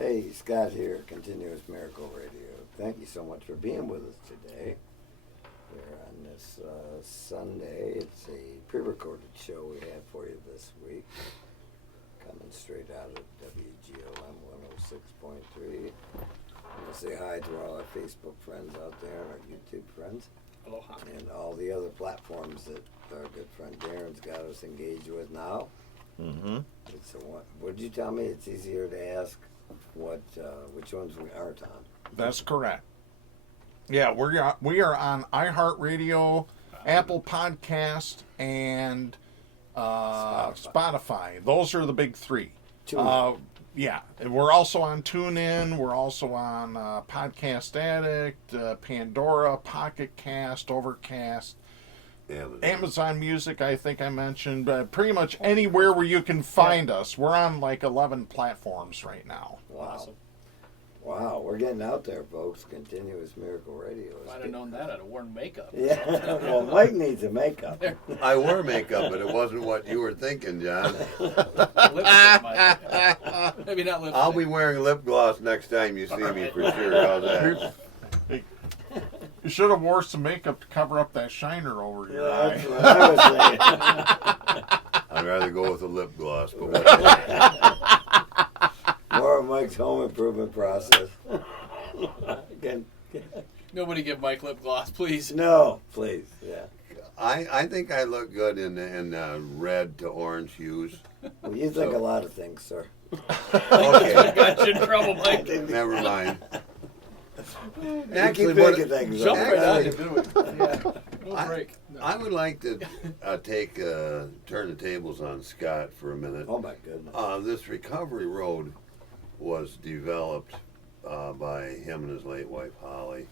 Hey, Scott here, Continuous Miracle Radio. Thank you so much for being with us today. We're on this Sunday. It's a pre-recorded show we have for you this week, coming straight out of WGLM 106.3. I want to say hi to all our Facebook friends out there, our YouTube friends, Aloha. and all the other platforms that our good friend Darren's got us engaged with now. Mm-hmm. It's what did you tell me? It's easier to ask which ones we aren't on. That's correct. Yeah, we are on iHeartRadio, Apple Podcast, and Spotify. Those are the big three. Yeah, and we're also on TuneIn. We're also on Podcast Addict, Pandora, Pocket Cast, Overcast, Amazon Music. I think I mentioned, but pretty much anywhere where you can find us. We're on like 11 platforms right now. Wow. Awesome. Wow, we're getting out there, folks. Continuous Miracle Radio. If I'd have known that, I'd have worn makeup. Yeah, well, Mike needs a makeup. I wore makeup, but it wasn't what you were thinking, John. Lipstick might. Maybe not lipstick. I'll be wearing lip gloss next time you see me for sure. How's that? You should have wore some makeup to cover up that shiner over your Yeah, that's eye. what I was saying. I'd rather go with a lip gloss. But what- More of Mike's home improvement process. Again, Nobody give Mike lip gloss, please. no, please, yeah. I think I look good in red to orange hues. Well, you think a lot of things, sir. Okay, Got you in trouble, Mike. never mind. You Actually, keep what- thinking things. Jump right? right on into it. Yeah. No I- break. No. I would like to turn the tables on Scott for a minute. Oh my goodness. This recovery road was developed by him and his late wife Holly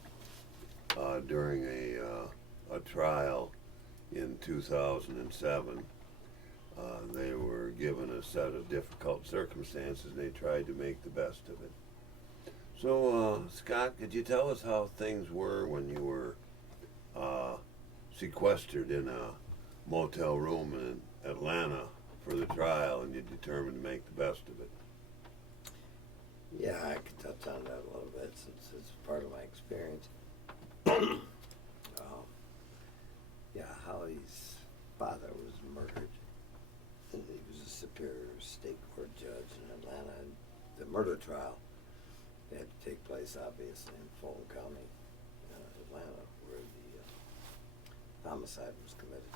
during a trial in 2007. They were given a set of difficult circumstances. They tried to make the best of it. So, Scott, could you tell us how things were when you were sequestered in a motel room in Atlanta for the trial and you determined to make the best of it? Yeah, I could touch on that a little bit since it's part of my experience. Yeah, Holly's father was murdered. And he was a superior state court judge in Atlanta. And the murder trial had to take place, obviously, in Fulton County, Atlanta, where the homicide was committed.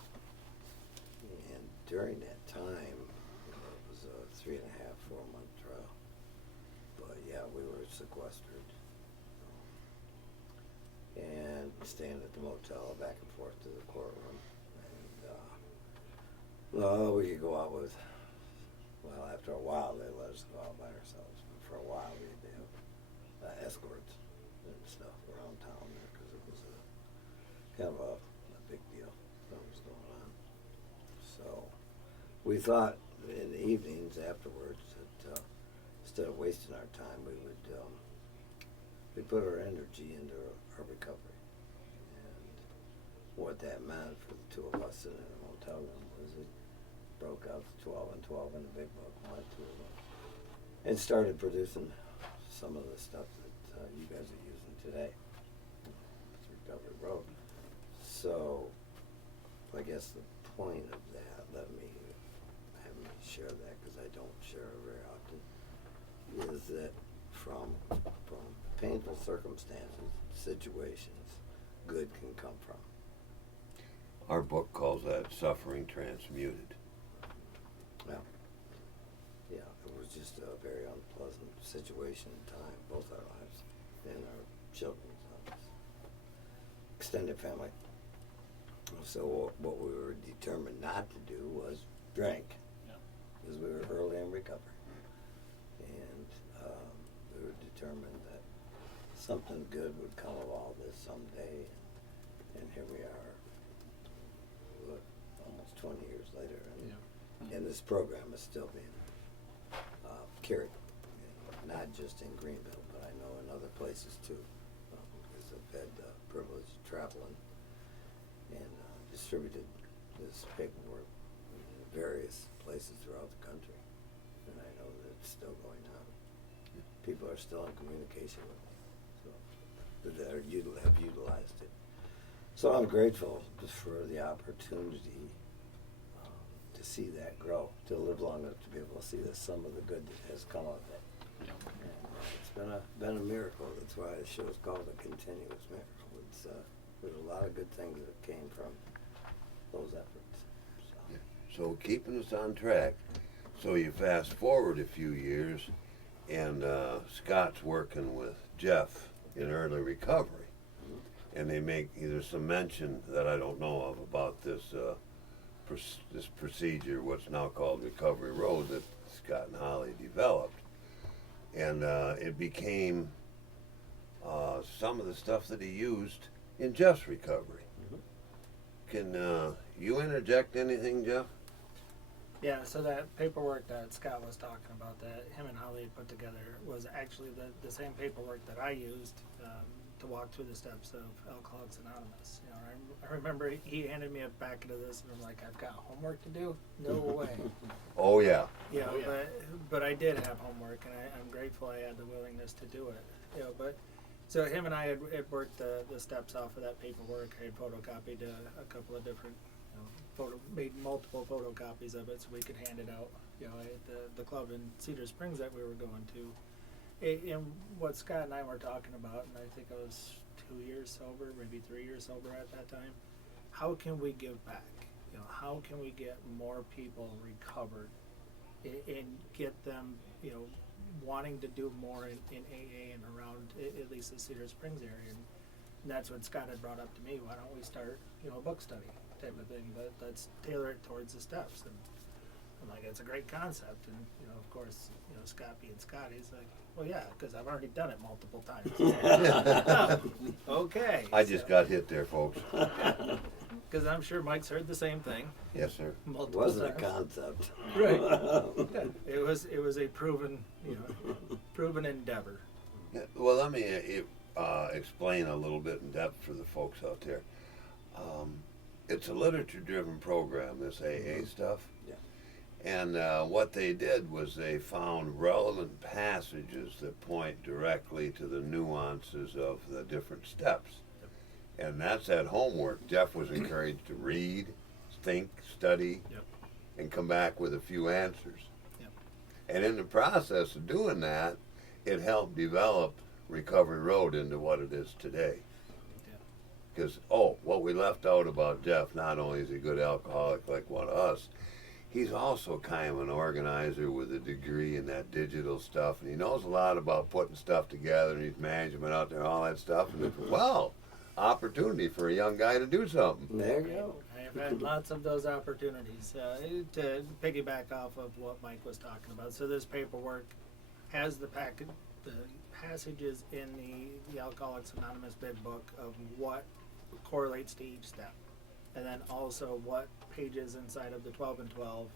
And during that time, it was a 3.5, 4-month trial. But yeah, we were sequestered and staying at the motel back and forth to the courtroom. And we could go out with, well, after a while they let us go out by ourselves. But for a while we had to have escorts and stuff around town there because it was a kind of a big deal that was going on. So we thought in the evenings afterwards that instead of wasting our time, we put our energy into our recovery. And what that meant for the two of us in a motel room was it broke out to 12 and 12 in the big book, went to and started producing some of the stuff that you guys are using today. It's Recovery Road. So I guess the point of that, have me share that because I don't share it very often, is that from painful circumstances, situations, good can come from. Our book calls that Suffering Transmuted. Well, yeah, it was just a very unpleasant situation and time, both our lives and our children's lives, extended family. So what we were determined not to do was drink, because we were early in recovery. And we were determined that something good would come of all this someday. And here we are, almost 20 years later. And this program is still being carried, not just in Greenville, but I know in other places too, because I've had the privilege of traveling and distributed this paperwork in various places throughout the country, and I know that it's still going on. people are still in communication with me, so that have utilized it. So I'm grateful just for the opportunity to see that grow, to live long enough to be able to see some of the good that has come of it. Yeah. And it's been a miracle. That's why the show is called A Continuous Miracle. It's there's a lot of good things that came from those efforts. So. So keeping us on track. So you fast forward a few years, and Scott's working with Jeff in early recovery, and they make there's some mention that I don't know of about this this procedure, what's now called Recovery Road, that Scott and Holly developed, and it became some of the stuff that he used in Jeff's recovery. Can you interject anything, Jeff? Yeah, so that paperwork that Scott was talking about that him and Holly had put together was actually the same paperwork that I used to walk through the steps of Alcoholics Anonymous. You know, I remember he handed me a packet of this, and I'm like, I've got homework to do? No way. Oh yeah. You know, Oh, yeah. but I did have homework, and I'm grateful I had the willingness to do it. You know, but so him and I had worked the steps off of that paperwork. I had photocopied a couple of different, made multiple photocopies of it so we could hand it out. You know, at the club in Cedar Springs that we were going to. And what Scott and I were talking about, and I think I was 2 years sober, maybe 3 years sober at that time. How can we give back? You know, how can we get more people recovered and get them, you know, wanting to do more in AA and around at least the Cedar Springs area? And that's what Scott had brought up to me. Why don't we start, you know, a book study type of thing, but let's tailor it towards the steps. And I'm like, it's a great concept. And, you know, of course, you know, Scott being Scott, he's like, well, yeah, because I've already done it multiple times. Okay. I just got hit there, folks. Because I'm sure Mike's heard the same thing Yes, sir. It multiple wasn't a times. concept. Right. It was a proven, you know, proven endeavor. Yeah, well, let me explain a little bit in depth for the folks out there. It's a literature-driven program, this AA stuff. Yeah. And what they did was they found relevant passages that point directly to the nuances of the different steps. And that's that homework. Jeff was encouraged to read, think, study, Yep. and come back with a few answers. Yep. And in the process of doing that, it helped develop Recovery Road into what it is today. Because, what we left out about Jeff, not only is he a good alcoholic like one of us, he's also kind of an organizer with a degree in that digital stuff. And he knows a lot about putting stuff together, and he's management out there and all that stuff. And it's, opportunity for a young guy to do something. There you go. I have had lots of those opportunities to piggyback off of what Mike was talking about. So this paperwork has the passages in the Alcoholics Anonymous Big Book of what correlates to each step, and then also what pages inside of the 12 and 12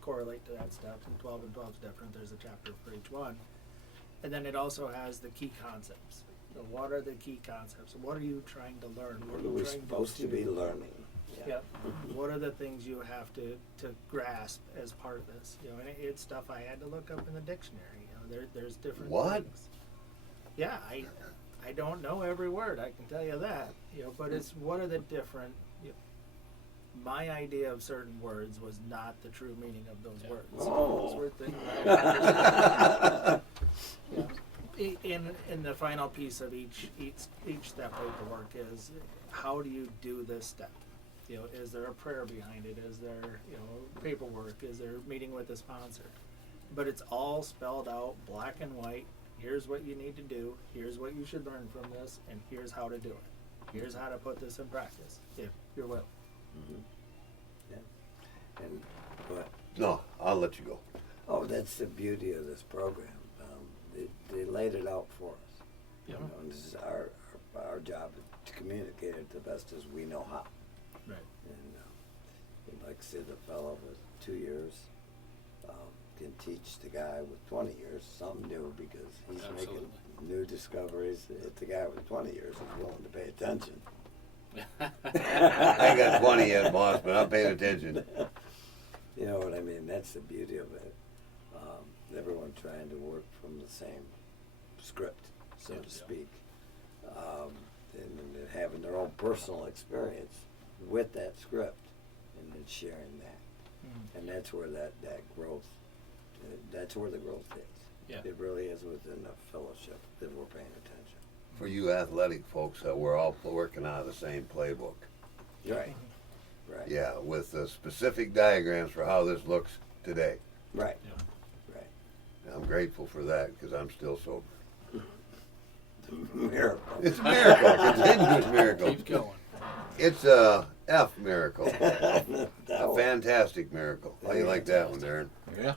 correlate to that step. And 12 and 12 is different. There's a chapter for each one, and then it also has the key concepts. So what are the key concepts? What are you trying to learn? What are are you we trying supposed to be learning? Yep. What are the things you have to grasp as part of this? You know, and it's stuff I had to look up in the dictionary. You know, there's different What? things. Yeah, I don't know every word. I can tell you that. You know, but it's what are the different. You know, my idea of certain words was not the true meaning of those words. Oh. Those were things. In the final piece of each step paperwork is how do you do this step? You know, is there a prayer behind it? Is there, you know, paperwork? Is there meeting with a sponsor? But it's all spelled out, black and white. Here's what you need to do. Here's what you should learn from this, and here's how to do it. Here's how to put this in practice, if you're willing. And what? No, I'll let you go. Oh, that's the beauty of this program. They laid it out for us. Yeah. You know, and this is our job to communicate it the best as we know how. Right. And like I said, the fellow with 2 years can teach the guy with 20 years something new because he's Absolutely. making new discoveries that the guy with 20 years is willing to pay attention. I ain't got 20 yet, boss, but I'm paying attention. You know what I mean? That's the beauty of it. Everyone trying to work from the same script, so Yeah. to speak, and having their own personal experience with that script, and then sharing that, and that's where that growth, that's where the growth is. Yeah. It really is within the fellowship that we're paying attention. For you athletic folks, we're all working out of the same playbook. Right. Right. Yeah, with specific diagrams for how this looks today. Right. Yeah. Right. And I'm grateful for that because I'm still sober. Miracle. It's a miracle, continuous miracle. Keeps going. It's a F miracle, That a one. fantastic miracle. How you like that one, Darren? Yeah.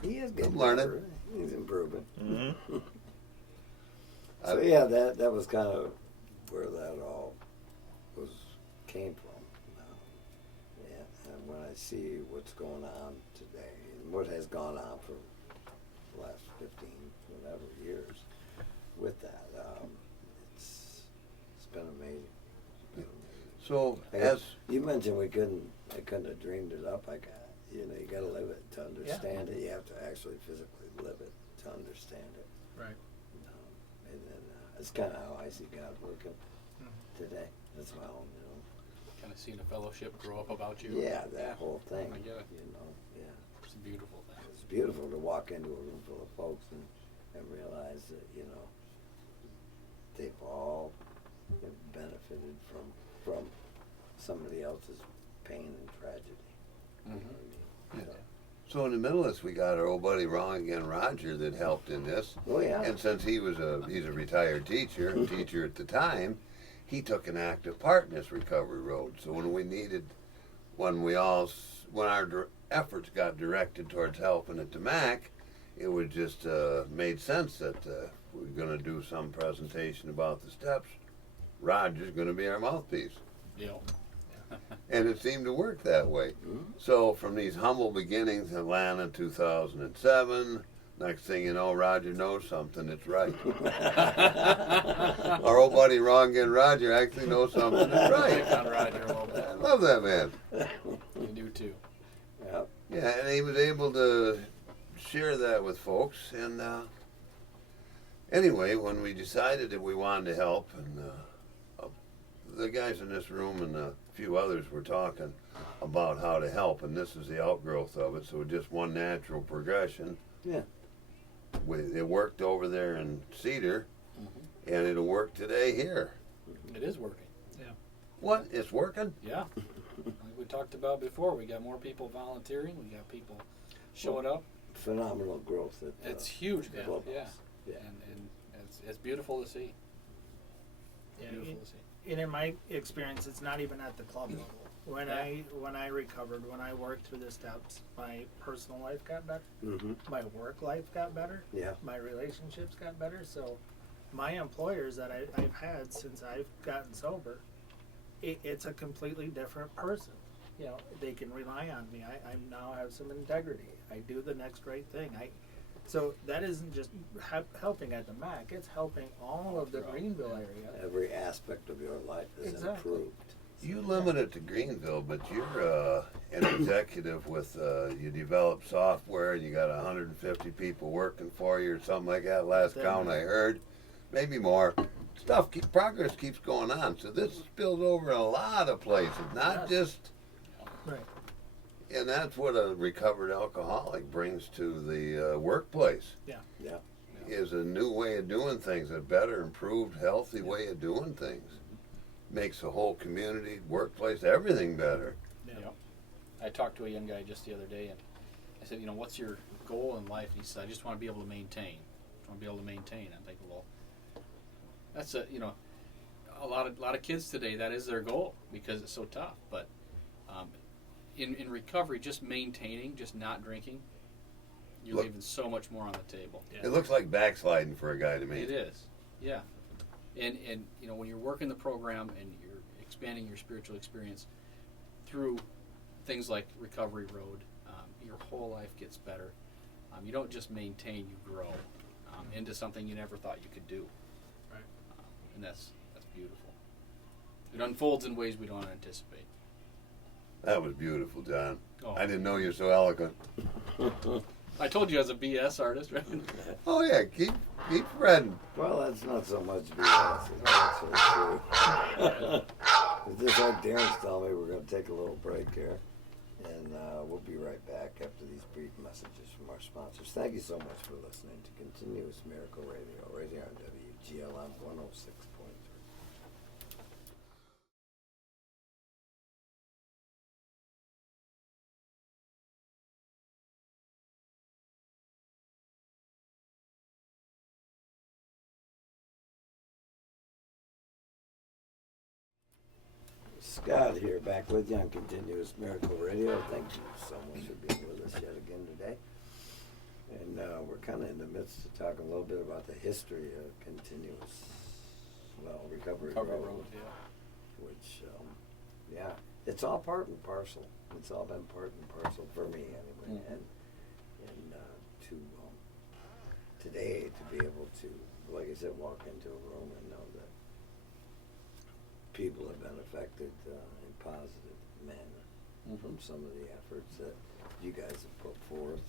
He is getting I'm learning. better. He's improving. Mm-hmm. So yeah, that was kind of where that all came from. And when I see what's going on today and what has gone on for the last 15 whatever years with that, it's been amazing. It's been amazing. So, I as You mentioned I couldn't have dreamed it up. You got to live it to understand it. You have to actually physically live it to understand it. Right. And then it's kind of how I see God working today as well. Kind of seeing a fellowship grow up about you. Yeah, that whole thing. I get it. Yeah. It's a beautiful thing. It's beautiful to walk into a room full of folks and realize that they've all benefited from somebody else's pain and tragedy. You know what I mean? So in the middle of this, we got our old buddy Wrong Again Roger that helped in this. Oh yeah. And since he's a retired teacher, a teacher at the time, he took an active part in this recovery road. So when our efforts got directed towards helping at the MAC, it would just made sense that we're going to do some presentation about the steps. Roger's going to be our mouthpiece. Yeah. And it seemed to work that way. So from these humble beginnings in Atlanta 2007, next thing you know, Roger knows something that's right. Our old buddy Wrong Again Roger actually knows something that's Pick right. on Roger a little bit. I love that man. You do too. Yep. Yeah, and he was able to share that with folks. And anyway, when we decided that we wanted to help, and the guys in this room and a few others were talking about how to help, and this is the outgrowth of it. So just one natural progression. Yeah. It worked over there in Cedar, and it'll work today here. It is working. What? It's working? Yeah. Like we talked about before, we got more people volunteering. We got people showing up. Phenomenal growth. It's huge, man. Clubhouse. Yeah. Yeah. And it's beautiful to see. Yeah, Beautiful to see. and in my experience, it's not even at the club level. When I recovered, when I worked through the steps, my personal life got better. Mm-hmm. My work life got better. Yeah. My relationships got better. So my employers that I've had since I've gotten sober, it's a completely different person. They can rely on me. I now have some integrity. I do the next right thing. So that isn't just helping at the MAC. It's helping all of the Greenville area. Every aspect of your life is Exactly. improved. You limit it to Greenville, but you're an executive with, you develop software, and you got 150 people working for you or something like that. Last count I heard, maybe more. Progress keeps going on. So this spills over in a lot of places, not just. Right. And that's what a recovered alcoholic brings to the workplace. Yeah. Yeah. Is a new way of doing things, a better, improved, healthy way of doing things. Makes the whole community, workplace, everything better. Yeah. I talked to a young guy just the other day, and I said, what's your goal in life? And he said, I just want to be able to maintain. I'm thinking, well, that's a lot of kids today. That is their goal because it's so tough. But in recovery, just maintaining, just not drinking, you're leaving so much more on the table. It looks like backsliding for a guy to me. It is, yeah. And when you're working the program and you're expanding your spiritual experience through things like Recovery Road, your whole life gets better. You don't just maintain, you grow into something you never thought you could do. Right. And that's beautiful. It unfolds in ways we don't anticipate. That was beautiful, John. Oh. I didn't know you were so eloquent. I told you I was a BS artist, right? Oh yeah, Keep spreading. Well, that's not so much BS. It's actually true. Just like Darren's telling me, we're going to take a little break here. And we'll be right back after these brief messages from our sponsors. Thank you so much for listening to Continuous Miracle Radio, right here on WGLM 106.3. Scott here, back with you on Continuous Miracle Radio. Thank you so much for being with us yet again today. And we're kind of in the midst of talking a little bit about the history of Continuous, Recovery Road. Which, it's all part and parcel. It's all been part and parcel for me anyway. Mm-hmm. And to today to be able to, like I said, walk into a room and know that people have been affected in positive manner from some of the efforts that you guys have put forth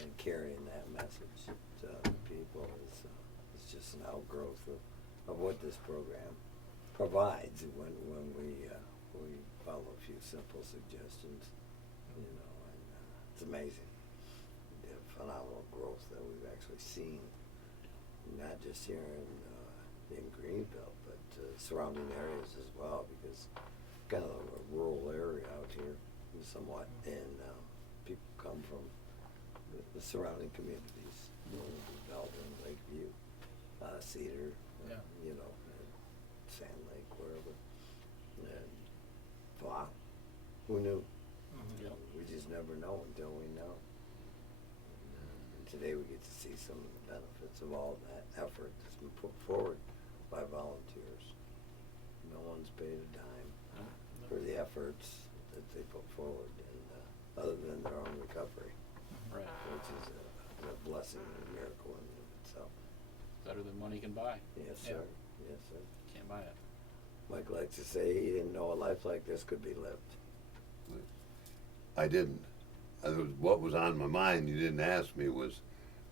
and carrying that message to other people is it's just an outgrowth of what this program provides when we follow a few simple suggestions, and it's amazing the phenomenal growth that we've actually seen, not just here in Greenville, but surrounding areas as well, because kind of a rural area out here somewhat, and people come from the surrounding communities, Belden, Lakeview, Cedar, Sand Lake, wherever. And wow, who knew? Yep. We just never know until we know. And today we get to see some of the benefits of all that effort that's been put forward by volunteers. No one's paid a dime for the efforts that they put forward, and other than their own recovery, Right. which is a blessing and a miracle in itself. Better than money can buy. Yes, Yeah. sir. Yes, sir. Can't buy it. Mike likes to say he didn't know a life like this could be lived. I didn't. What was on my mind, you didn't ask me, was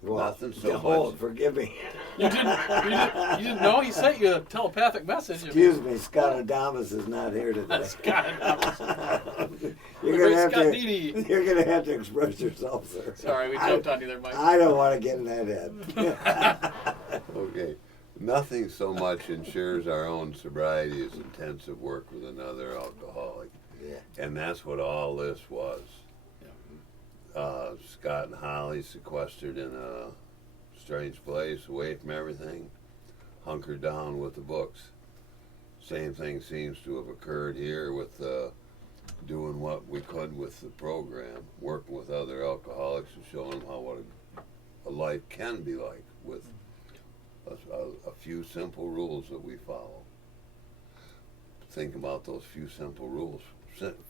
nothing so behold, much. forgive me. You didn't know? He sent you a telepathic message. Excuse me, Scott Adamus is not here today. Scott Adamus. You're Great gonna have Scott to. Didi. You're gonna have to express yourself, sir. Sorry, we jumped on you there, Mike. I don't want to get in that head. Okay. Nothing so much ensures our own sobriety as intensive work with another alcoholic. Yeah. And that's what all this was. Scott and Holly sequestered in a strange place, away from everything, hunkered down with the books. Same thing seems to have occurred here with doing what we could with the program, working with other alcoholics and showing them what a life can be like with a few simple rules that we follow. Think about those few simple rules.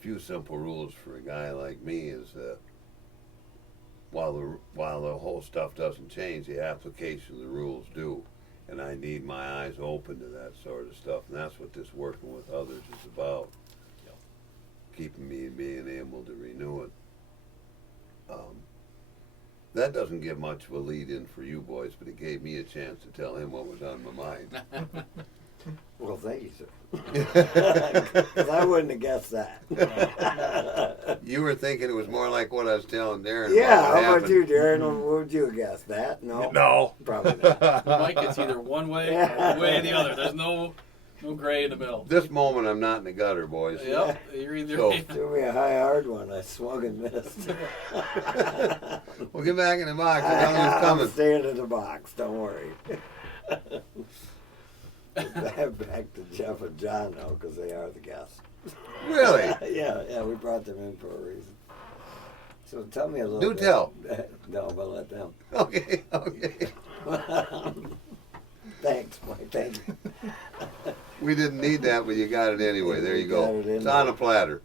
Few simple rules for a guy like me is while the whole stuff doesn't change, the application of the rules do, and I need my eyes open to that sort of stuff, and that's what this working with others is about. Yep. Keeping me being able to renew it. That doesn't give much of a lead in for you boys, but it gave me a chance to tell him what was on my mind. Well, thank you, sir. 'Cause I wouldn't have guessed that. You were thinking it was more like what I was telling Darren. Yeah, about what how about you, happened. Darren? What would you have guessed? That? No. No. Probably not. Mike, it's either one way or way the other. There's no gray in the middle. This moment, I'm not in the gutter, boys. Yep, you're either. So- Threw me a high hard one. I swung and missed. We'll get back in the box. I know who's I'm coming. staying in the box. Don't worry. Back to Jeff and John now, because they are the guests. Really? yeah, we brought them in for a reason. So tell me a little Do bit. tell. No, but let them. Okay. Thanks, Mike. Thank you. We didn't need that, but you got it anyway. There you Got go. it in It's on there. a platter.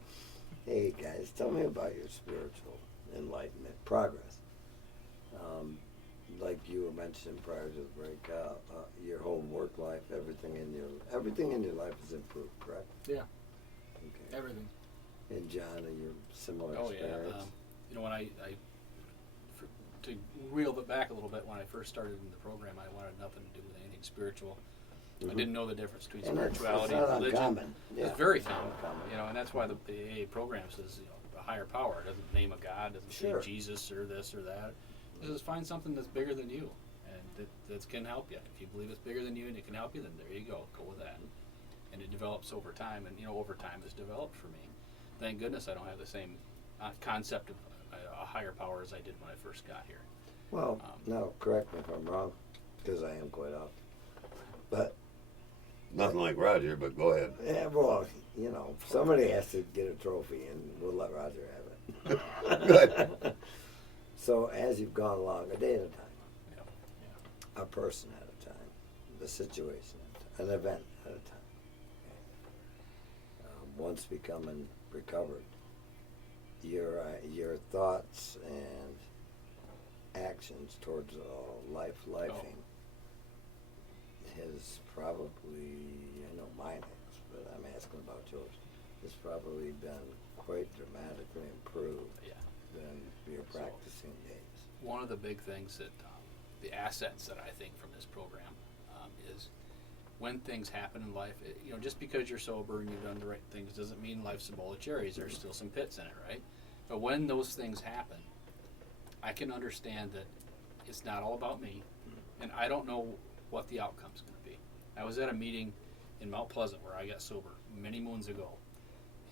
Hey, guys, tell me about your spiritual enlightenment progress. Like you were mentioning prior to the break, your whole work life, everything in your life is improved, correct? Yeah. Okay. Everything. And John, are you similar Oh yeah. experience? When I to reel it back a little bit, when I first started in the program, I wanted nothing to do with anything spiritual. I didn't know the difference between And spirituality it's and not religion. uncommon. Yeah. It's very It's not common, uncommon. you know, and that's why the AA program says, you know, a higher power. It doesn't name a God, doesn't Sure. say Jesus or this or that. It says find something that's bigger than you, and that can help you. If you believe it's bigger than you and it can help you, then there you go. Go with that. And it develops over time, and, you know, over time it's developed for me. Thank goodness I don't have the same concept of a higher power as I did when I first got here. Well, no, correct me if I'm wrong, because I am quite often. But Nothing like Roger, but go ahead. yeah, well, you know, somebody has to get a trophy, and we'll let Roger have it. Good. So as you've gone along, a day at a time, Yeah. a person at a time, the situation at a time, an event at a time. Once becoming recovered, your thoughts and actions towards lifing has probably, I know mine has, but I'm asking about yours, has probably been quite dramatically improved Yeah. than your practicing days. One of the big things that the assets that I think from this program is when things happen in life, you know, just because you're sober and you've done the right things doesn't mean life's a bowl of cherries. There's still some pits in it, right? But when those things happen, I can understand that it's not all about me, and I don't know what the outcome's going to be. I was at a meeting in Mount Pleasant where I got sober many moons ago,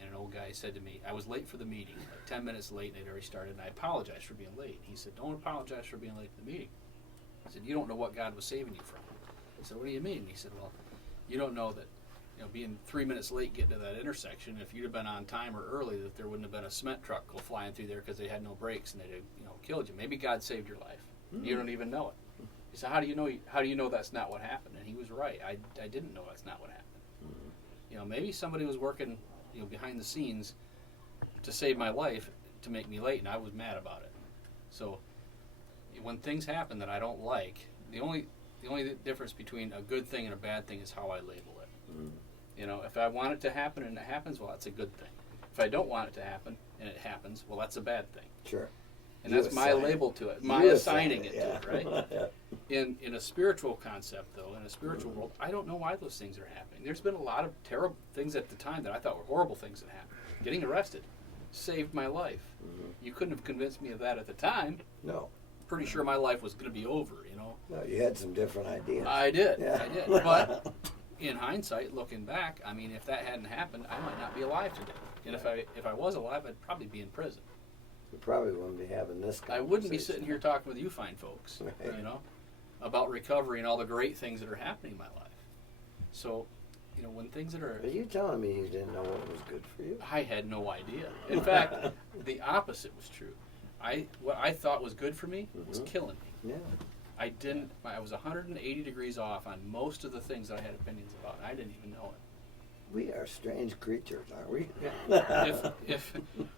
and an old guy said to me, I was late for the meeting, like 10 minutes late, and they'd already started, and I apologized for being late. He said, don't apologize for being late to the meeting. I said, you don't know what God was saving you from. I said, what do you mean? He said, well, you don't know that, you know, being 3 minutes late getting to that intersection, if you'd have been on time or early, that there wouldn't have been a cement truck go flying through there because they had no brakes and they'd have, you know, killed you. Maybe God saved your life. You don't even know it. He said, how do you know that's not what happened? And he was right. I didn't know that's not what happened. You know, maybe somebody was working, you know, behind the scenes to save my life to make me late, and I was mad about it. So when things happen that I don't like, the only difference between a good thing and a bad thing is how I label it. You know, if I want it to happen and it happens, well, that's a good thing. If I don't want it to happen and it happens, well, that's a bad thing. Sure. And You that's my assign label to it, You my assigning it to it, right? Yeah. In a spiritual concept, though, in a spiritual world, I don't know why those things are happening. There's been a lot of terrible things at the time that I thought were horrible things that happened. Getting arrested saved my life. You couldn't have convinced me of that at the time. No, Pretty sure my life was going to be over, you know. no, you had some different ideas. I did. Yeah. I did. But in hindsight, looking back, I mean, if that hadn't happened, I might not be alive today. And if I was alive, I'd probably be in prison. We probably wouldn't be having this I conversation. wouldn't be sitting here talking with you fine folks, Right. you know, about recovery and all the great things that are happening in my life. So, you know, when things that are, Are you telling me you didn't know what was good for you? I had no idea. In fact, the opposite was true. What I thought was good for me was killing me. Yeah. I was 180 degrees off on most of the things that I had opinions about, and I didn't even know it. We are strange creatures, aren't we? If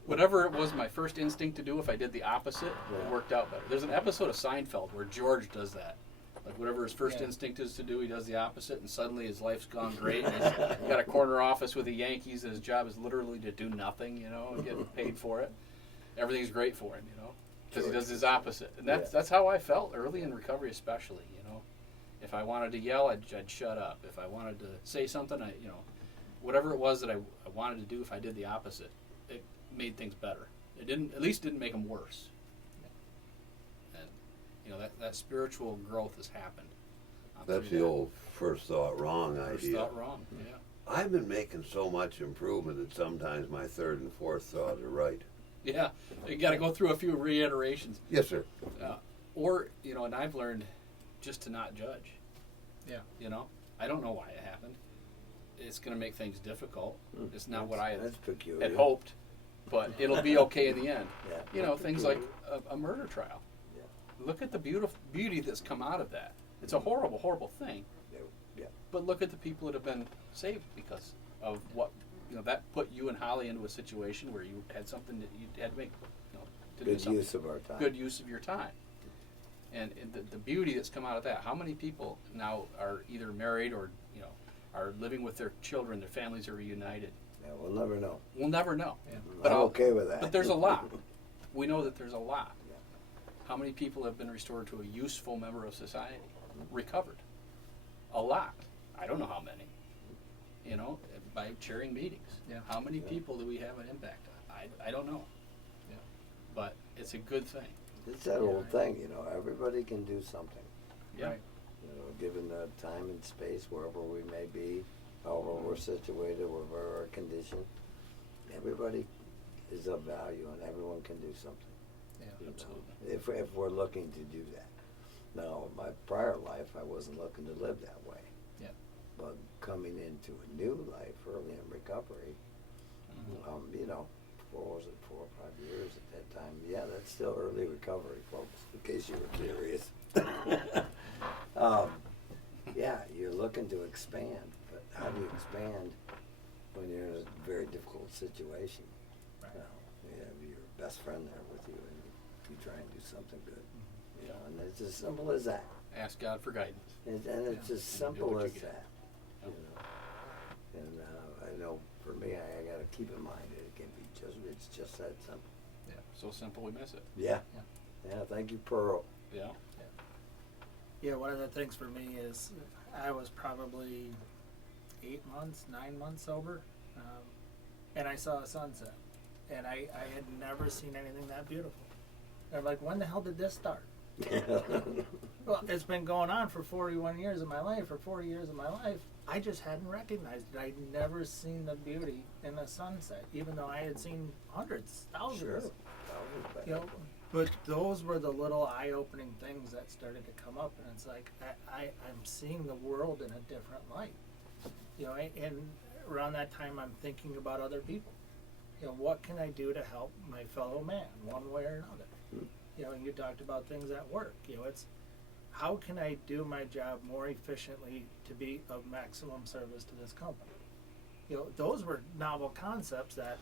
whatever it was my first instinct to do, if I did the opposite, Yeah. it worked out better. There's an episode of Seinfeld where George does that. Like whatever his first Yeah. instinct is to do, he does the opposite, and suddenly his life's gone great. And he's got a corner office with the Yankees, and his job is literally to do nothing, you know, and get paid for it. Everything's great for him, you know, because he George. does his opposite. And that's Yeah. that's how I felt early in recovery, especially. You know, if I wanted to yell, I'd shut up. If I wanted to say something, whatever it was that I wanted to do, if I did the opposite, it made things better. It at least didn't make them worse. And you know that spiritual growth has happened. That's through the that. old first thought wrong First idea. thought wrong. Yeah. I've been making so much improvement that sometimes my third and fourth thought are right. Yeah, you got to go through a few reiterations, Yes, sir. or you know, and I've learned just to not judge. Yeah. You know, I don't know why it happened. It's going to make things difficult. It's not what I That's peculiar. had hoped, but it'll be okay in the end. Yeah. You know, things like a murder trial. Yeah. Look at the beauty that's come out of that. It's a horrible, horrible thing. Yeah. But look at the people that have been saved because of what, you know, that put you and Holly into a situation where you had something that you had to make, you know, to do Good something. use of our time. Good use of your time. And the beauty that's come out of that, how many people now are either married or, you know, are living with their children, their families are reunited? Yeah, we'll never know. We'll never know. Yeah. But I'm I'll- okay with that. But there's a lot. We know that there's a lot. How many people have been restored to a useful member of society? Recovered. A lot. I don't know how many. You know, by chairing meetings. Yeah. How many people do we have an impact on? I don't know. Yeah. But it's a good thing. It's that old thing, you know, everybody can do something. Yeah. Right. You know, given the time and space, wherever we may be, however we're situated, whatever our condition, everybody is of value and everyone can do something. Yeah, you know, absolutely. if we're looking to do that. Now, my prior life, I wasn't looking to live that way. Yeah. But coming into a new life, early in recovery, you know, 4 or 5 years at that time. Yeah, that's still early recovery, folks, in case you were curious. Yeah, you're looking to expand, but how do you expand when you're in a very difficult situation? Right. You have your best friend there with you, and you try and do something good. You Yeah. know, and it's as simple as that. Ask God for guidance. And it's Yeah. as Do simple what you as get. that. Yep. You know? And I know for me, I got to keep in mind that it can be it's just that simple. Yeah. So simple we miss it. Yeah. Yeah. Yeah. Thank you, Pearl. Yeah. Yeah, one of the things for me is I was probably 9 months sober, and I saw a sunset, and I had never seen anything that beautiful. And I'm like, when the hell did this start? Well, it's been going on for 41 years of my life, or 40 years of my life. I just hadn't recognized it. I'd never seen the beauty in the sunset, even though I had seen hundreds, thousands. Sure. You know, but those were the little eye-opening things that started to come up, and it's like I'm seeing the world in a different light. You know, and around that time, I'm thinking about other people. You know, what can I do to help my fellow man, one way or another? You know, and you talked about things at work. You know, it's how can I do my job more efficiently to be of maximum service to this company? You know, those were novel concepts that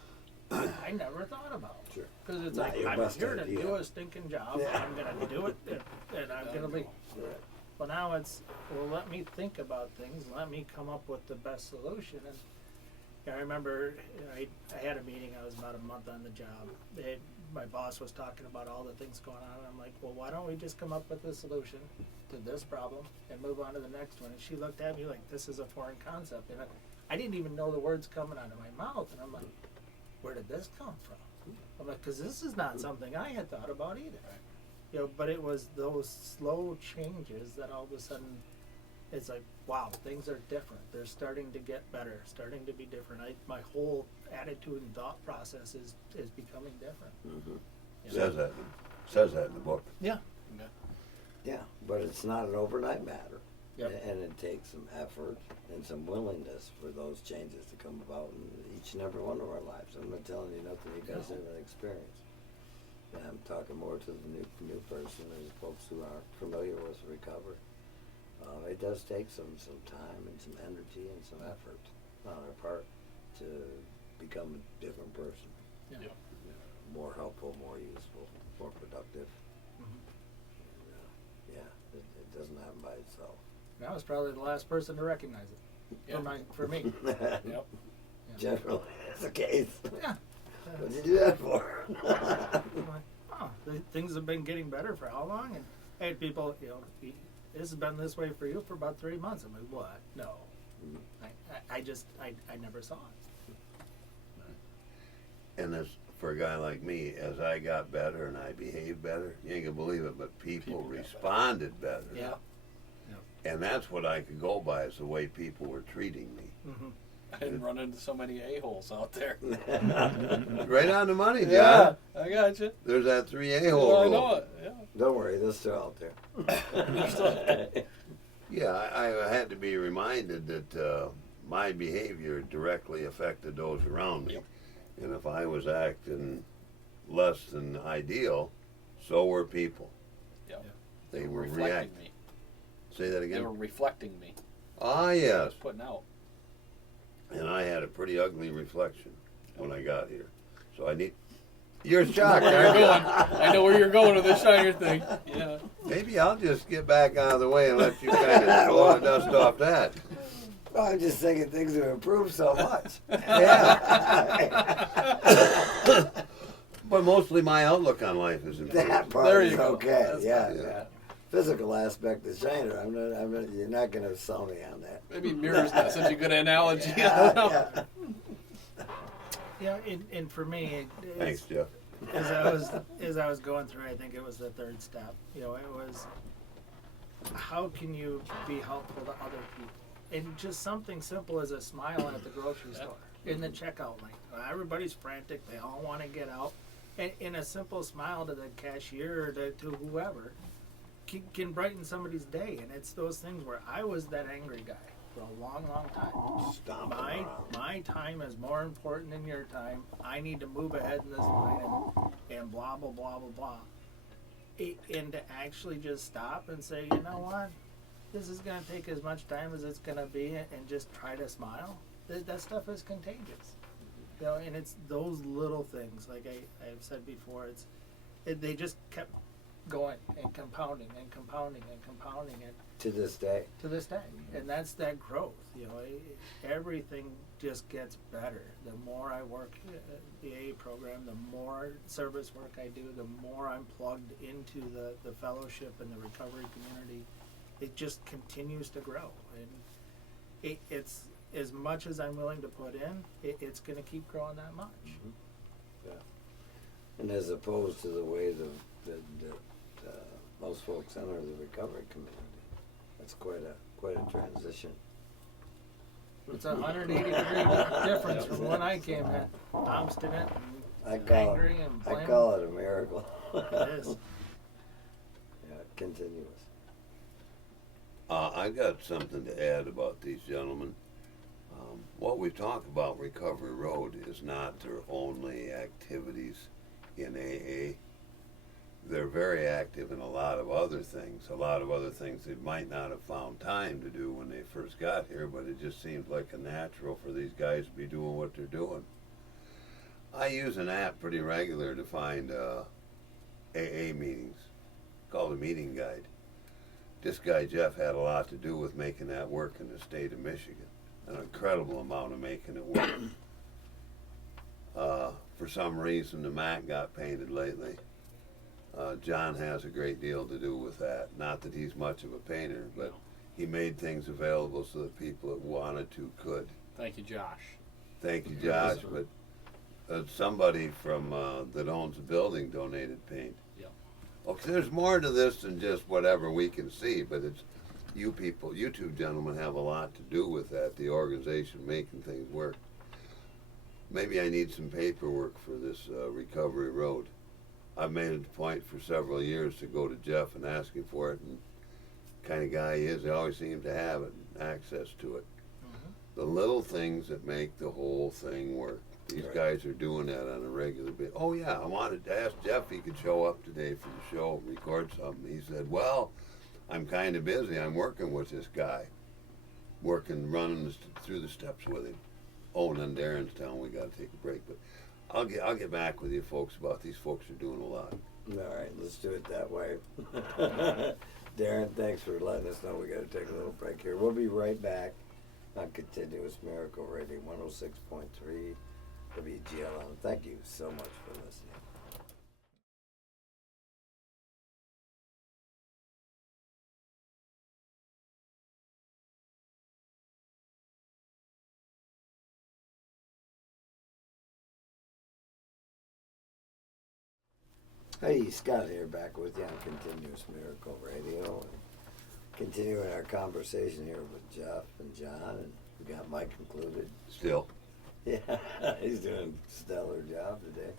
I never thought about. Sure. Because it's Not like, your I'm best here to idea. do a stinking job, Yeah. I'm going to do it, and I'm going to leave. Well, now it's, well, let me think about things, let me come up with the best solution. And you know, I remember I had a meeting, I was about a month on the job. My boss was talking about all the things going on, and I'm like, well, why don't we just come up with a solution to this problem and move on to the next one? And she looked at me like, this is a foreign concept. And I didn't even know the words coming out of my mouth, and I'm like, where did this come from? I'm like, because this is not something I had thought about either. You know, but it was those slow changes that all of a sudden, it's like, wow, things are different. They're starting to get better, starting to be different. My whole attitude and thought process is becoming different. Mm-hmm. You know? Says that in the book. Yeah. Yeah, but it's not an overnight matter. Yep. And it takes some effort and some willingness for those changes to come about in each and every one of our lives. I'm not telling you nothing you guys haven't experienced. And I'm talking more to the new person and folks who aren't familiar with recovery. It does take some time and some energy and some effort on our part to become a different person. Yeah. More helpful, more useful, more productive. Mhm. And, it doesn't happen by itself. And I was probably the last person to recognize it Yeah. for me. Yep. Generally, that's the case. Yeah. What did you do that for? I'm like, oh, things have been getting better for how long? And I had people, you know, this has been this way for you for about 3 months. I'm like, what? No. I never saw it. And as for a guy like me, as I got better and I behaved better, you ain't gonna believe it, but people People got responded better. Yeah. And that's what I could go by, is the way people were treating me. Mm-hmm. I didn't run into so many a-holes out there. Right on the money, John. Yeah, I got you. There's that 3 a-hole I rule. know it. Yeah. Don't worry, they're still out there. Yeah, I had to be reminded that my behavior directly affected those around me. Yep. And if I was acting less than ideal, so were people. Yep. They were reflecting reacting. me. Say that They again? were reflecting me. Ah, yes. Putting out. And I had a pretty ugly reflection when I got here. So I need... You're shocked, Where you're aren't going. you? I know where you're going with this shiner thing. Yeah. Maybe I'll just get back out of the way and let you kind of blow the dust off that. Well, I'm just thinking things have improved so much. But mostly my outlook on life is improved. That part There is you go. okay. That's Yeah, not yeah. bad. Physical aspect is Shiner. You're not going to sell me on that. Maybe mirror's not such a good analogy. Yeah. Yeah, and for me, Thanks, Jeff. as I was going through, I think it was the third step. You know, it was how can you be helpful to other people, and just something simple as a smile at the grocery store in the checkout line. Everybody's frantic; they all want to get out, and in a simple smile to the cashier or to whoever can brighten somebody's day. And it's those things where I was that angry guy for a long, long time. Stomping My around. my time is more important than your time. I need to move ahead in this line and blah blah blah blah blah. And to actually just stop and say, you know what, this is going to take as much time as it's going to be, and just try to smile. That stuff is contagious, you know. And it's those little things, like I've said before. They just kept going and compounding and compounding and compounding it To this day. to this day, and that's that growth. You know, everything just gets better. The more I work the AA program, the more service work I do, the more I'm plugged into the fellowship and the recovery community. It just continues to grow, and it's as much as I'm willing to put in. It's going to keep growing that much. And as opposed to the way that most folks enter the recovery community. That's quite a transition. It's a 180-degree difference from when I came in, obstinate I and call angry and I blaming. call it a miracle. It is. Yeah, continuous. I've got something to add about these gentlemen. What we talk about Recovery Road is not their only activities in AA. They're very active in a lot of other things they might not have found time to do when they first got here, but it just seems like a natural for these guys to be doing what they're doing. I use an app pretty regular to find AA meetings, called a meeting guide. This guy Jeff had a lot to do with making that work in the state of Michigan, an incredible amount of making it work. For some reason the mat got painted lately. John has a great deal to do with that. Not that he's much of a painter, but he made things available so that people that wanted to could. Thank you, Josh. Thank you, Josh. But somebody from that owns the building donated paint. Yep. Okay, there's more to this than just whatever we can see, but it's you people, you two gentlemen have a lot to do with that, the organization making things work. Maybe I need some paperwork for this Recovery Road. I've made it a point for several years to go to Jeff and ask him for it, and kind of guy he is, he always seems to have it and access to it. The little things that make the whole thing work. These guys are doing that on a regular basis. Oh yeah, I wanted to ask Jeff if he could show up today for the show, record something. He said, well, I'm kind of busy. I'm working with this guy. Running through the steps with him. Oh, and then Darren's telling we got to take a break. But I'll get back with you folks about these folks are doing a lot. All right, let's do it that way. Darren, thanks for letting us know we got to take a little break here. We'll be right back on Continuous Miracle Radio 106.3 WGLM. Thank you so much for listening. Hey, Scott here, back with you on Continuous Miracle Radio, and continuing our conversation here with Jeff and John, and we got Mike included. Still. Yeah, he's doing a stellar job today.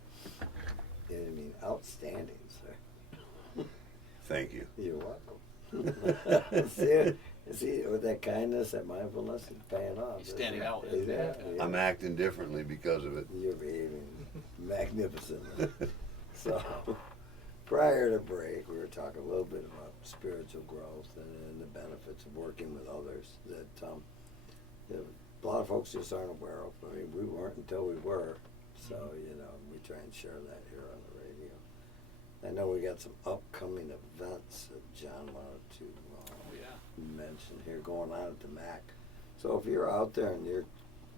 Yeah, I mean, outstanding, sir. Thank you. You're welcome. see, with that kindness, that mindfulness, it's paying off. He's standing out. Yeah, yeah. I'm acting differently because of it. You're behaving magnificently. So, prior to break, we were talking a little bit about spiritual growth and the benefits of working with others that a lot of folks just aren't aware of. I mean, we weren't until we were. So, we try and share that here on the radio. I know we got some upcoming events that John wanted to mention here going on at the MAC. So if you're out there and you're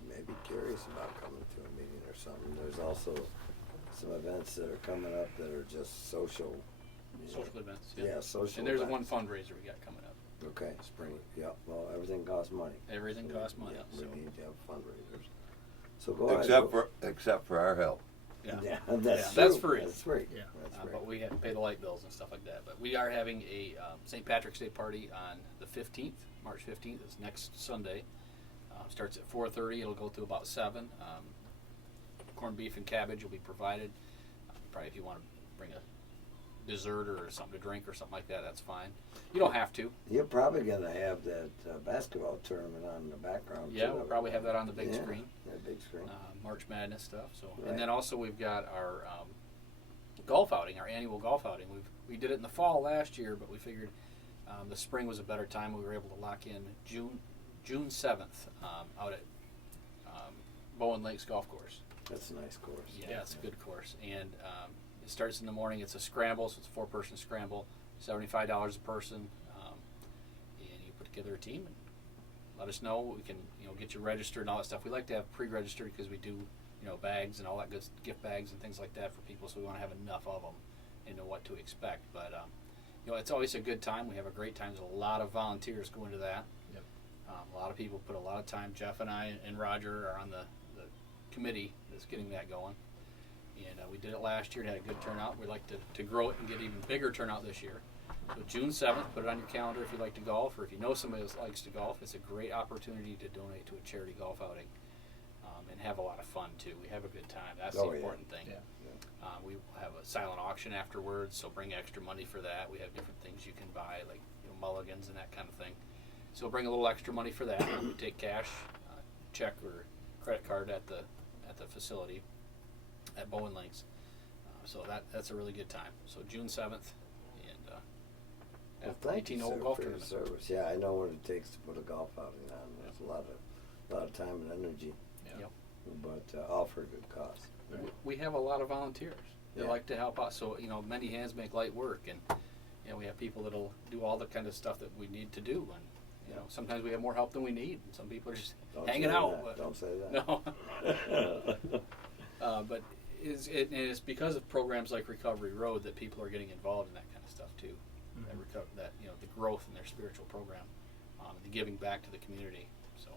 maybe curious about coming to a meeting or something, there's also some events that are coming up that are just social. Social events. Yeah, social. And there's events. one fundraiser we got coming up. Okay, spring. Yeah. Well, everything costs money. Everything So, costs money. Yeah, So, we need to have fundraisers. So go ahead. Except for our help. yeah. Yeah, that's Yeah, that's true. free. That's free. Yeah. That's free. But we have to pay the light bills and stuff like that. But we are having a St. Patrick's Day party on the 15th, March 15th. It's next Sunday. Starts at 4:30. It'll go to about 7. Corned beef and cabbage will be provided. Probably if you want to bring a dessert or something to drink or something like that, that's fine. You don't have to. You're probably gonna have that basketball tournament on in the background. Yeah, too. we'll probably have that on the big Yeah, screen. That big screen. March Madness stuff. So, Right. and then also we've got our golf outing, our annual golf outing. We did it in the fall last year, but we figured the spring was a better time. We were able to lock in June 7th out at Bowen Lakes Golf Course. That's a nice course. Yeah, it's a good course, and it starts in the morning. It's a scramble, so it's a 4-person scramble, $75 a person, and you put together a team and let us know. We can get you registered and all that stuff. We like to have pre-registered because we do bags and all that good gift bags and things like that for people. So we want to have enough of them and know what to expect. But it's always a good time. We have a great time. There's a lot of volunteers go into that. Yep. A lot of people put a lot of time. Jeff and I and Roger are on the committee that's getting that going. And we did it last year and had a good turnout. We'd like to grow it and get even bigger turnout this year. So June 7th, put it on your calendar if you like to golf, or if you know somebody that likes to golf. It's a great opportunity to donate to a charity golf outing and have a lot of fun too. We have a good time. That's the important thing. Yeah. We will have a silent auction afterwards, so bring extra money for that. We have different things you can buy, like mulligans and that kind of thing. So bring a little extra money for that. We take cash, check, or credit card at the facility at Bowen Lakes. So that's a really good time. So June 7th, and Well, thank 18 you, hole sir, golf for your tournament. service. Yeah, I know what it takes to put a golf outing on. There's a lot of time and energy, Yep. but all for a good cause. We have a lot of volunteers. They Yeah. like to help out. So many hands make light work, and we have people that'll do all the kind of stuff that we need to do. And sometimes we have more help than we need. And some people are just Don't hanging say out. that. But Don't say that. No. But it's because of programs like Recovery Road that people are getting involved in that kind of stuff too. That the growth in their spiritual program, the giving back to the community. So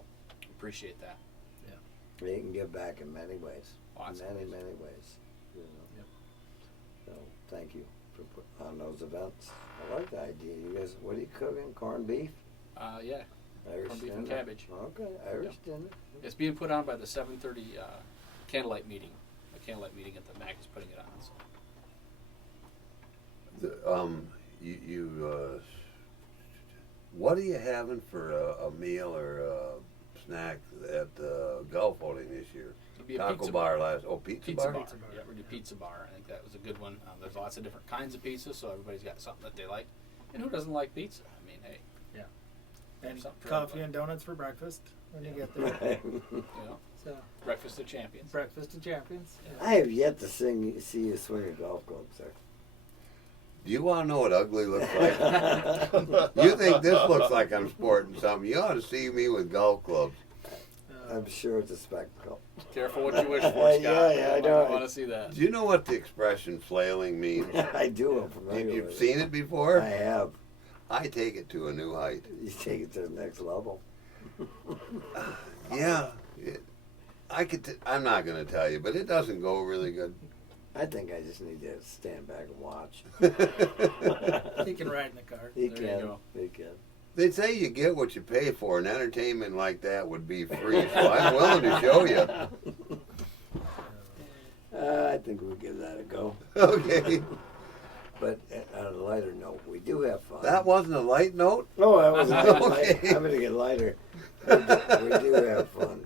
appreciate that. You can give back in many ways. Lots of many, ways. many ways. Yep. So thank you for putting on those events. I like the idea. You guys, what are you cooking? Corned beef? Yeah, Irish corned beef dinner? and cabbage. Okay, Irish dinner. It's being put on by the 7:30 candlelight meeting. The candlelight meeting at the MAC is putting it on. So. What are you having for a meal or a snack at the golf outing this year? It'll be a Taco pizza bar last. Oh, pizza bar. bar. Yeah, we're doing pizza bar. I think that was a good one. There's lots of different kinds of pizza, so everybody's got something that they like. And who doesn't like pizza? I mean, hey, And something for coffee everybody. and donuts for breakfast when you Yeah. get there. So breakfast of champions. breakfast of champions. I have yet to see you swing a golf club, sir. Do you want to know what ugly looks like? You think this looks like I'm sporting something? You ought to see me with golf clubs. I'm sure it's a spectacle. Careful what you wish for, Scott. Yeah, I know. want to see that. Do you know what the expression flailing means? I do. I'm familiar You've with seen it before? I have. I take it to a new height. You take it to the next level. Yeah, I'm not going to tell you, but it doesn't go really good. I think I just need to stand back and watch. He can ride in the car. He There you can. go. He can. They say you get what you pay for, and entertainment like that would be free, so I'm willing to show you. I think we'll give that a go. Okay. But on a lighter note, we do have fun. That wasn't a light note? Oh, that was Okay. I'm going to get lighter. We do have fun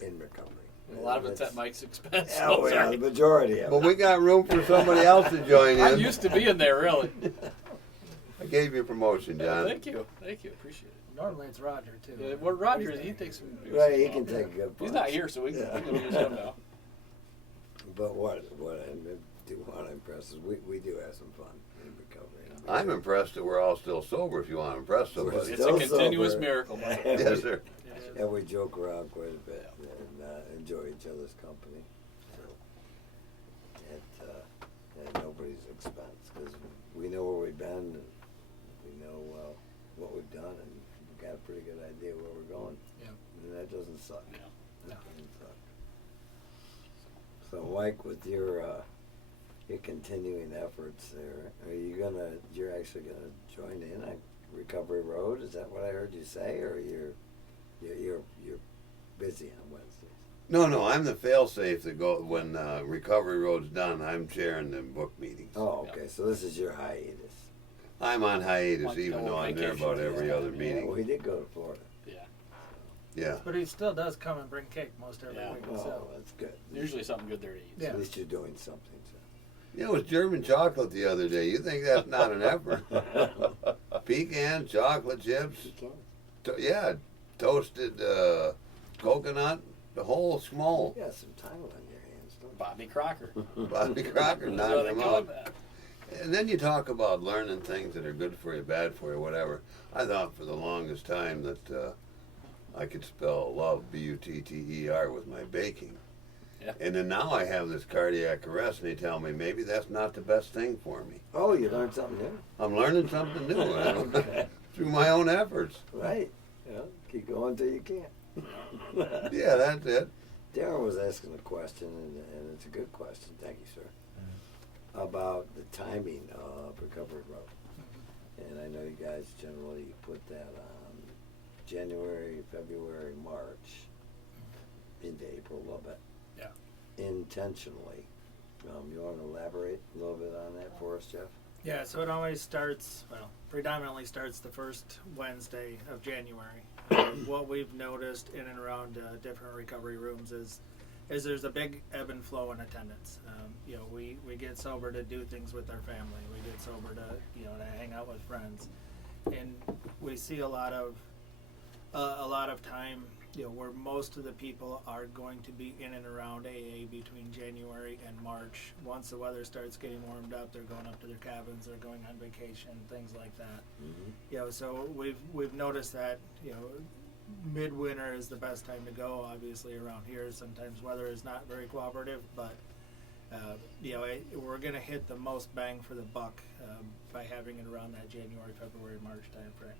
in recovery. A lot of it's at Mike's expense. Yeah, so well, sorry. the majority of But it. we got room for somebody else to join I'm in. used to being there, really. I gave you a promotion, John. Thank you. Appreciate it. Normally it's Roger too. Yeah, well, Roger, he takes some. Right, he can take a good He's punch. not here, so we can use him now. But what I do want to impress is we do have some fun in recovery. I'm impressed that we're all still sober if you want to impress somebody. It's Still a continuous sober. miracle. Mike. Yes, sir. And we joke around quite a bit and enjoy each other's company. So, at nobody's expense, because we know where we've been, and we know what we've done, and we've got a pretty good idea where we're going. Yep. And that doesn't suck. Yeah. That doesn't suck. So Mike, with your continuing efforts there, you're actually gonna join in on Recovery Road? Is that what I heard you say, or you're busy on Wednesdays? No, I'm the fail-safe that go when Recovery Road's done. I'm chairing them book meetings. Oh, okay. So this is your hiatus. I'm on hiatus, Like even the though I'm there vacation. about every other Yeah, meeting. well, he did go to Florida. Yeah. Yeah. But he still does come and bring cake most every Yeah. week. Oh, So that's good. Usually something good there to eat. Yeah. At least you're doing something. So. Yeah, it was German chocolate the other day. You think that's not an effort? Pecan, chocolate chips, yeah, toasted coconut, the whole You small. got some time on your hands, don't Bobby Crocker. Bobby Crocker That's knocked what they him call out. that. And then you talk about learning things that are good for you, bad for you, whatever. I thought for the longest time that I could spell love, B-U-T-T-E-R, with my baking. Yeah. And then now I have this cardiac arrest, and they tell me maybe that's not the best thing for me. you? Oh, you learned something new. I'm learning something new Okay. through my own efforts. Right. Yeah. Keep going till you can't. Yeah, that's it. Darren was asking a question, and it's a good question. Thank you, sir. About the timing of Recovery Road. And I know you guys generally put that on January, February, March, into April a little bit. Yeah. Intentionally. You want to elaborate a little bit on that for us, Jeff? yeah, so it always starts, well, predominantly starts the first Wednesday of January. What we've noticed in and around different recovery rooms is there's a big ebb and flow in attendance. We get sober to do things with our family. We get sober to to hang out with friends, and we see a lot of time where most of the people are going to be in and around AA between January and March. Once the weather starts getting warmed up, they're going up to their cabins, they're going on vacation, things like that. Mm-hmm. So we've noticed that midwinter is the best time to go. Obviously, around here, sometimes weather is not very cooperative, but we're going to hit the most bang for the buck by having it around that January, February, March time frame.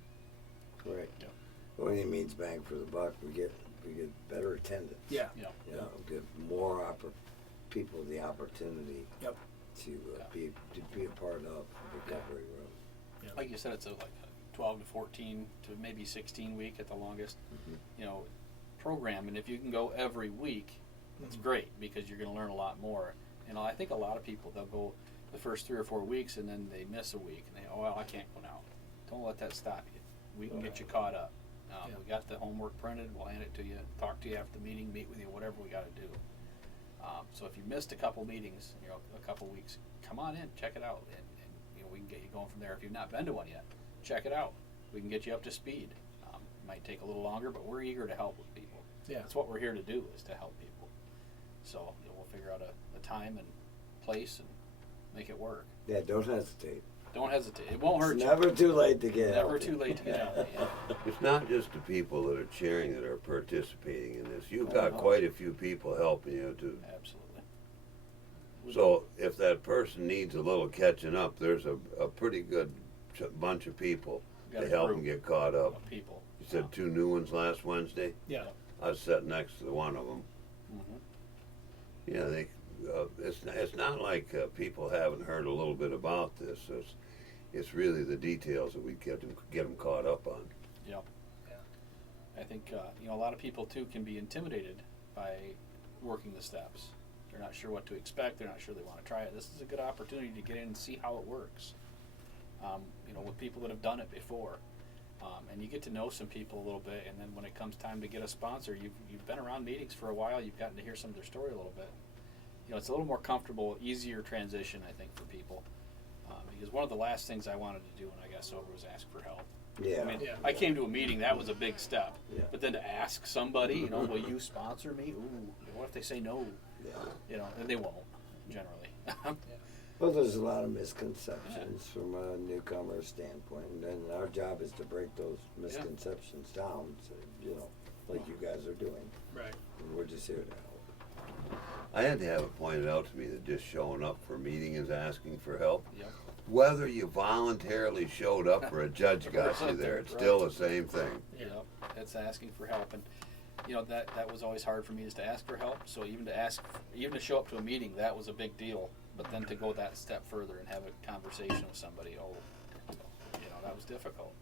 Correct. Yeah. What he means bang for the buck, we get better attendance. Yeah. Yeah. Give more people the opportunity Yep. to be a part of the Recovery Room. Like you said, it's like a 12 to 14 to maybe 16 week at the longest, program. And if you can go every week, it's great because you're going to learn a lot more. I think a lot of people, they'll go the first 3 or 4 weeks and then they miss a week and they, I can't go now. Don't let that stop you. We can get you caught up. We got the homework printed. We'll hand it to you, talk to you after the meeting, meet with you, whatever we got to do. So if you missed a couple meetings, a couple weeks, come on in, check it out, and we can get you going from there. If you've not been to one yet, check it out. We can get you up to speed. It might take a little longer, but we're eager to help with people. Yeah. That's what we're here to do, is to help people. So we'll figure out a time and place and make it work. Yeah, don't hesitate. Don't hesitate. It won't hurt It's you. never too late to get Never help. too late to get out. Yeah. It's not just the people that are cheering that are participating in this. You've Oh, got no. quite a few people helping you too. Absolutely. So if that person needs a little catching up, there's a pretty good bunch of people Got to a help group them get caught up. of people. You said 2 new ones last Wednesday. Yeah. I was sitting next to one of them. Mm-hmm. Yeah, they. It's not like people haven't heard a little bit about this. It's really the details that we get them caught up on. Yep. Yeah. I think a lot of people too can be intimidated by working the steps. They're not sure what to expect. They're not sure they want to try it. This is a good opportunity to get in and see how it works. With people that have done it before, and you get to know some people a little bit. And then when it comes time to get a sponsor, you've been around meetings for a while. You've gotten to hear some of their story a little bit. It's a little more comfortable, easier transition, I think, for people. Because one of the last things I wanted to do when I got sober was ask for help. Yeah. I mean, I came to a meeting, that was a big step. Yeah. But then to ask somebody, will you sponsor me? Ooh, what if they say no? Yeah. And they won't, generally. Well, there's a lot of misconceptions from a newcomer standpoint, and then our job is to break those misconceptions down, so, like you guys are doing. Right. And we're just here to help. I had to have it pointed out to me that just showing up for a meeting is asking for help. Yep. Whether you voluntarily showed up or a judge got you there, it's still the same thing. Yep, that's asking for help, and that was always hard for me, is to ask for help. So even to show up to a meeting, that was a big deal. But then to go that step further and have a conversation with somebody, that was difficult.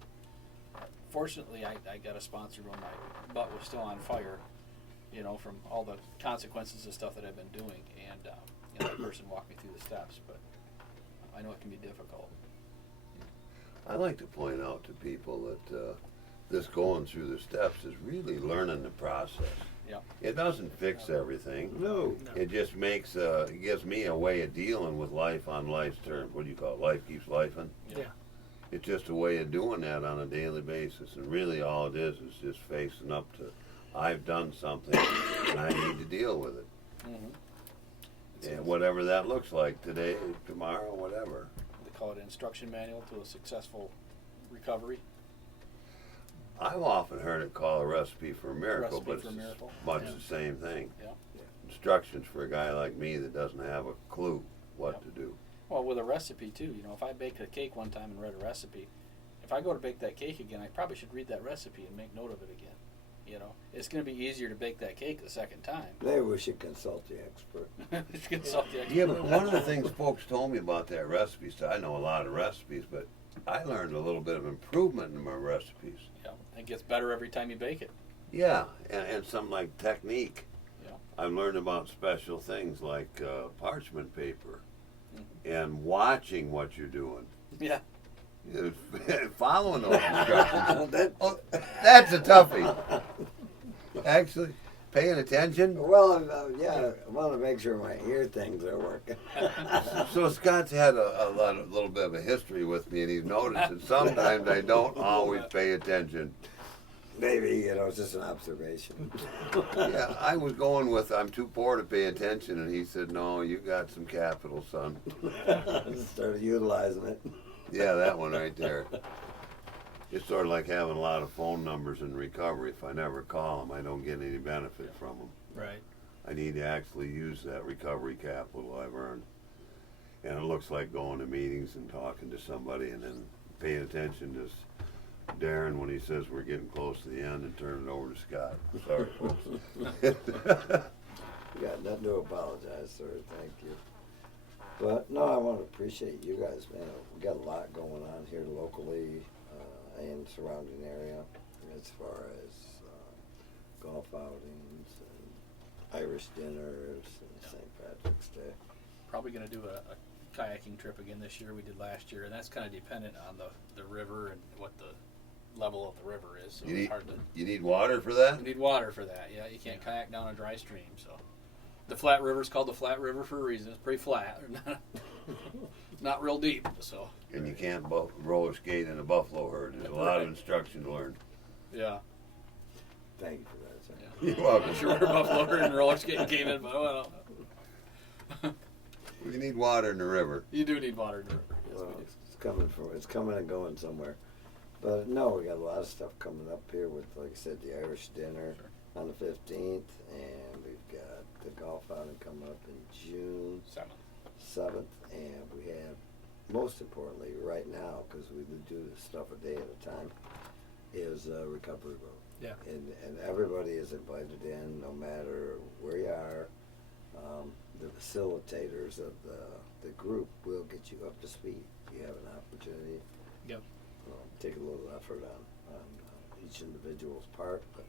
Fortunately, I got a sponsor when my butt was still on fire, from all the consequences of stuff that I've been doing, and that person walked me through the steps. But I know it can be difficult. I like to point out to people that this going through the steps is really learning the process. Yeah. It doesn't fix everything. No. It just it gives me a way of dealing with life on life's terms. What do you call it? Life keeps lifing. Yeah. It's just a way of doing that on a daily basis, and really all it is just facing up to, I've done something and I need to deal with it. Mm-hmm. And whatever that looks like today, tomorrow, whatever. They call it an instruction manual to a successful recovery. I've often heard it called a recipe for a miracle, Recipe but for a it's miracle. much Yeah. the same thing. Yeah. Instructions for a guy like me that doesn't have a clue what to do. Well, with a recipe too, if I baked a cake one time and read a recipe, if I go to bake that cake again, I probably should read that recipe and make note of it again. It's going to be easier to bake that cake the second time. Maybe we should consult the expert. Consult the expert. Yeah, but one of the things folks told me about that recipe stuff, I know a lot of recipes, but I learned a little bit of improvement in my recipes. Yeah, it gets better every time you bake it. Yeah, and something like technique. Yeah. I've learned about special things like parchment paper Mm-hmm. and watching what you're doing. Yeah. Following those instructions. That's a toughie. Actually, paying attention. Well, yeah, I want to make sure my ear things are working. So Scott's had a little bit of a history with me, and he's noticed that sometimes I don't always pay attention. Maybe, it's just an observation. Yeah, I was going with I'm too poor to pay attention, and he said, "No, you got some capital, son." Started utilizing it. Yeah, that one right there. It's sort of like having a lot of phone numbers in recovery. If I never call them, I don't get any benefit from them. Right. I need to actually use that recovery capital I've earned. And it looks like going to meetings and talking to somebody and then paying attention to Darren when he says we're getting close to the end and turn it over to Scott. Sorry, folks. You got nothing to apologize, sir. Thank you. But no, I want to appreciate you guys, man. We got a lot going on here locally and surrounding area as far as golf outings and Irish dinners and St. Patrick's Day. Probably going to do a kayaking trip again this year. We did last year, and that's kind of dependent on the river and what the level of the river is. So it's hard to. You need water for that? You need water for that. Yeah, you can't kayak down a dry stream. So the Flat River's called the Flat River for a reason. It's pretty flat, not real deep. So. And you can't roller skate in a buffalo herd. There's a lot of instruction to learn. Yeah. Thank you for that, sir. Yeah. You're welcome. I'm sure buffalo herd and roller skating came in, but I don't know. We need water in the river. You do need water in the river. Yes, Well, we do. it's coming and going somewhere. But no, we got a lot of stuff coming up here with, like I said, the Irish dinner on the 15th, and we've got the golf outing coming up in June 7th, and we have, most importantly, right now, because we do this stuff a day at a time, is Recovery Road. Yeah. And everybody is invited in, no matter where you are. The facilitators of the group will get you up to speed. You have an opportunity. Yep. Take a little effort on each individual's part, but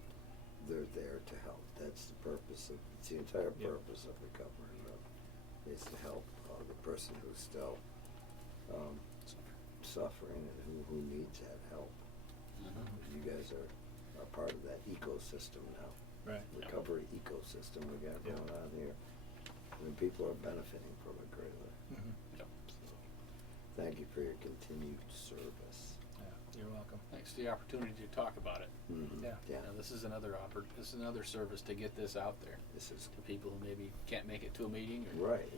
they're there to help. That's the purpose of, it's the entire purpose of Recovery Road, is to help the person who's still suffering and who needs that help. You guys are part of that ecosystem now. Right. Recovery ecosystem we got going on here. And people are benefiting from it greatly. Yep. So, thank you for your continued service. Yeah, you're welcome. Thanks for the opportunity to talk about it. Yeah. Yeah. This is another service to get this out there This is to people who maybe can't make it to a meeting, or, right.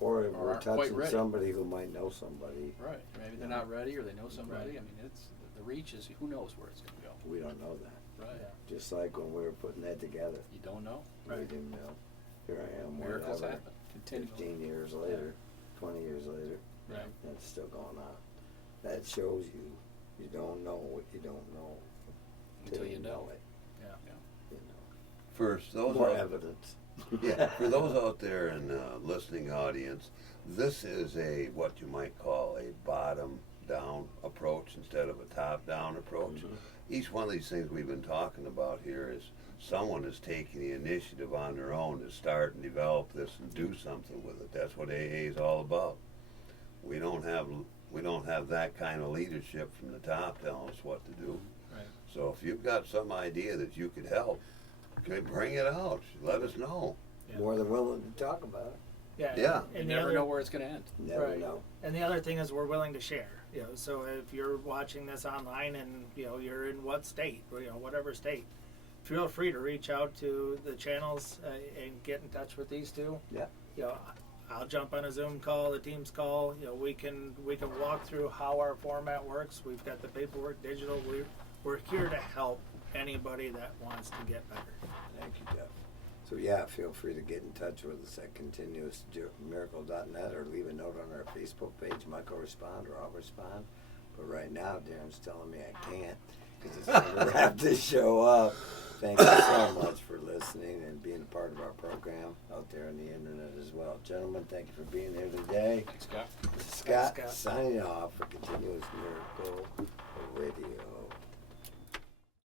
or Or if we're aren't quite touching ready. somebody who might know somebody. Maybe they're not ready, or they know somebody. I mean, it's the reach is, who knows where it's going to go. We don't know that. Right. Yeah. Just like when we were putting that together, You don't know. we didn't know. here I am, Miracles whatever, happen. Continually. 15 years later, 20 years later, Right. and it's still going on. That shows you don't know what you don't know Until you know. it. Yeah. You know, For those more out- evidence. Yeah, for those out there in the listening audience, this is what you might call a bottom-down approach instead of a top-down approach. Each one of these things we've been talking about here is someone is taking the initiative on their own to start and develop this and do something with it. That's what AA is all about. We don't have that kind of leadership from the top telling us what to do. Right. So if you've got some idea that you could help, okay, bring it out. Let us know. Yeah. More than willing to talk about Yeah. Yeah. You And the never other, know where it's going to end. it. Never Right. know. And the other thing is we're willing to share. You know, so if you're watching this online and you're in what state, or whatever state, feel free to reach out to the channels and get in touch with these two. Yeah. I'll jump on a Zoom call, the Teams call. We can walk through how our format works. We've got the paperwork digital. We're here to help anybody that wants to get better. Thank you, Jeff. So yeah, feel free to get in touch with us at continuousmiracle.net or leave a note on our Facebook page. Mike will respond or I'll respond. But right now, Darren's telling me I can't because it's time to wrap this show up. Thank you so much for listening and being a part of our program out there on the internet as well. Gentlemen, thank you for being here today. Thanks, Scott. This is Scott Scott. signing off for Continuous Miracle Radio.